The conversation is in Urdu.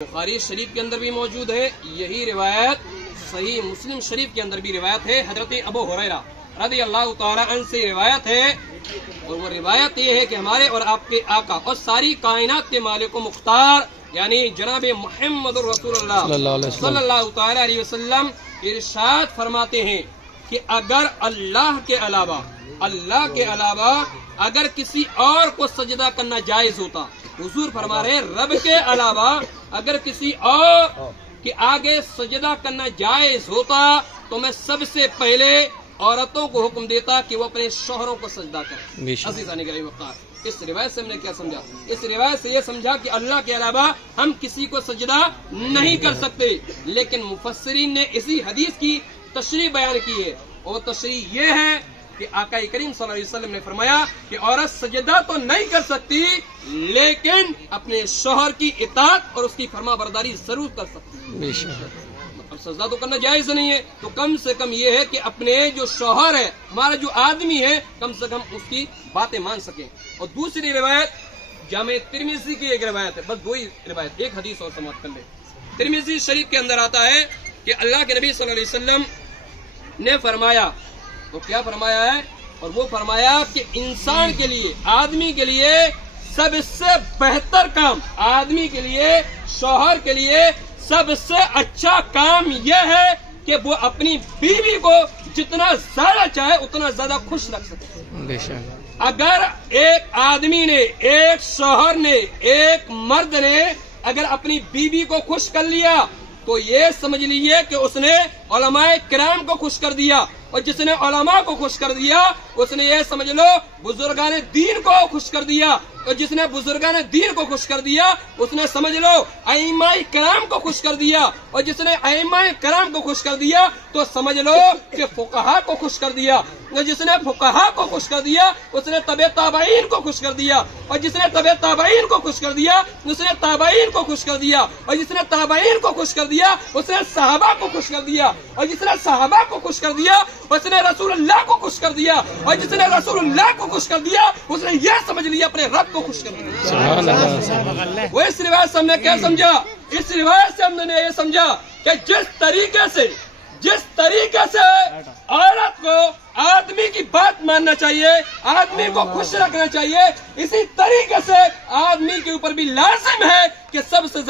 بخاری شریف کے اندر بھی موجود ہے، یہی روایت صحیح مسلم شریف کے اندر بھی روایت ہے۔ حضرت ابو ہریرہ رضی اللہ تعالی عنہ سے روایت ہے، اور وہ روایت یہ ہے کہ ہمارے اور آپ کے آقا اور ساری کائنات کے مالک و مختار یعنی جناب محمد رسول اللہ صلی اللہ تعالی علیہ وسلم ارشاد فرماتے ہیں کہ اگر اللہ کے علاوہ اگر کسی اور کو سجدہ کرنا جائز ہوتا، حضور فرما رہے ہیں رب کے علاوہ اگر کسی اور کے آگے سجدہ کرنا جائز ہوتا تو میں سب سے پہلے عورتوں کو حکم دیتا کہ وہ اپنے شوہروں کو سجدہ کریں۔ عزیزان گرامی مختار، اس روایت سے ہم نے کیا سمجھا؟ اس روایت سے یہ سمجھا کہ اللہ کے علاوہ ہم کسی کو سجدہ نہیں کر سکتے، لیکن مفسرین نے اسی حدیث کی تشریح بیان کی ہے، اور تشریح یہ ہے کہ آقا کریم صلی اللہ علیہ وسلم نے فرمایا کہ عورت سجدہ تو نہیں کر سکتی لیکن اپنے شوہر کی اطاعت اور اس کی فرما برداری ضرور کر سکتی ہے۔ اب سجدہ تو کرنا جائز نہیں ہے، تو کم سے کم یہ ہے کہ اپنے جو شوہر ہے، ہمارا جو آدمی ہے، کم سے کم اس کی باتیں مان سکیں۔ اور دوسری روایت جامع ترمذی کی ایک روایت ہے، بس دو ہی روایت، ایک حدیث اور سماعت کر لیں۔ ترمذی شریف کے اندر آتا ہے کہ اللہ کے نبی صلی اللہ علیہ وسلم نے فرمایا، تو کیا فرمایا ہے؟ اور وہ فرمایا کہ انسان کے لیے، آدمی کے لیے سب سے بہتر کام، آدمی کے لیے، شوہر کے لیے سب سے اچھا کام یہ ہے کہ وہ اپنی بیوی کو جتنا زیادہ چاہے اتنا زیادہ خوش رکھ سکے۔ اگر ایک آدمی نے، ایک شوہر نے، ایک مرد نے اگر اپنی بیوی کو خوش کر لیا تو یہ سمجھ لیجئے کہ اس نے علماء کرام کو خوش کر دیا، اور جس نے علماء کو خوش کر دیا اس نے یہ سمجھ لو بزرگان دین کو خوش کر دیا، اور جس نے بزرگان دین کو خوش کر دیا اس نے سمجھ لو ائمہ کرام کو خوش کر دیا، اور جس نے ائمہ کرام کو خوش کر دیا تو سمجھ لو کہ فقہا کو خوش کر دیا، اور جس نے فقہا کو خوش کر دیا اس نے تبع تابعین کو خوش کر دیا، اور جس نے تبع تابعین کو خوش کر دیا اس نے تابعین کو خوش کر دیا، اور جس نے تابعین کو خوش کر دیا اس نے صحابہ کو خوش کر دیا، اور جس نے صحابہ کو خوش کر دیا اس نے رسول اللہ کو خوش کر دیا، اور جس نے رسول اللہ کو خوش کر دیا اس نے یہ سمجھ لیا اپنے رب کو خوش کر دیا۔ وہ اس روایت سے ہم نے کیا سمجھا؟ اس روایت سے ہم نے یہ سمجھا کہ جس طریقے سے عورت کو آدمی کی بات ماننا چاہیے، آدمی کو خوش رکھنا چاہیے، اسی طریقے سے آدمی کے اوپر بھی لازم ہے کہ سب سے زیادہ